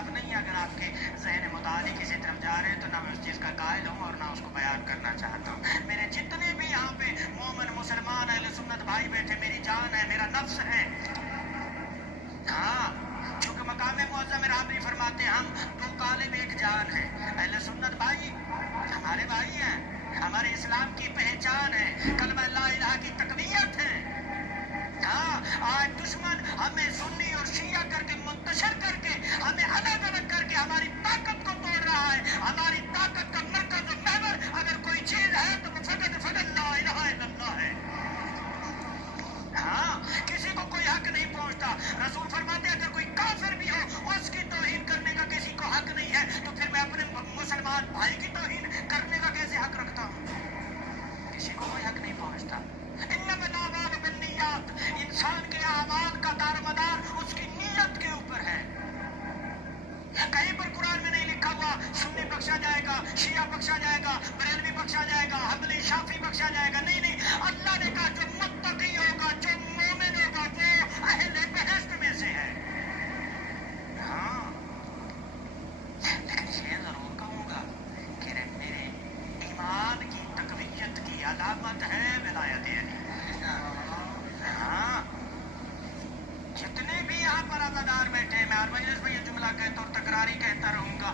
صاف نہیں. اگر آپ کے ذہن متعلق کسی طرف جا رہے ہیں تو نہ میں اس چیز کا قائل ہوں اور نہ اس کو بیان کرنا چاہتا ہوں. میرے جتنے بھی یہاں پہ مومن مسلمان اہل سنت بھائی بیٹھے, میری جان ہے, میرا نفس ہے. ہاں, چونکہ مقام معظم رابری فرماتے ہیں ہم دو قالب ایک جان ہے. اہل سنت بھائی ہمارے بھائی ہیں, ہمارے اسلام کی پہچان ہے, کلمہ لا الہ کی تقویت ہے. ہاں, آج دشمن ہمیں سنی اور شیعہ کر کے منتشر کر کے ہمیں الگ الگ کر کے ہماری طاقت کو توڑ رہا ہے. ہماری طاقت کا مرکز و محور اگر کوئی چیز ہے تو وہ فقط لا الہ الا اللہ ہے. ہاں, کسی کو کوئی حق نہیں پہنچتا. رسول فرماتے ہیں اگر کوئی کافر بھی ہو اس کی توہین کرنے کا کسی کو حق نہیں ہے, تو پھر میں اپنے مسلمان بھائی کی توہین کرنے کا کیسے حق رکھتا ہوں؟ کسی کو کوئی حق نہیں پہنچتا. انما الاعمال بالنیات, انسان کے اعمال کا دار مدار اس کی نیت کے اوپر ہے. کہیں پر قرآن میں نہیں لکھا ہوا سنی بخشا جائے گا, شیعہ بخشا جائے گا, بریلوی بخشا جائے گا, حنبلی شافعی بخشا جائے گا. نہیں نہیں, اللہ نے کہا جو متقی ہوگا, جو مومن ہوگا, وہ اہل بہشت میں سے ہے. ہاں, لیکن یہ ضرور کہوں گا کہ میرے ایمان کی تقویت کی علامت ہے ولایت علی. ہاں, جتنے بھی یہاں پر عزادار بیٹھے, میں ہر مجلس میں یہ جملہ کہتا اور تکراری کہتا رہوں گا,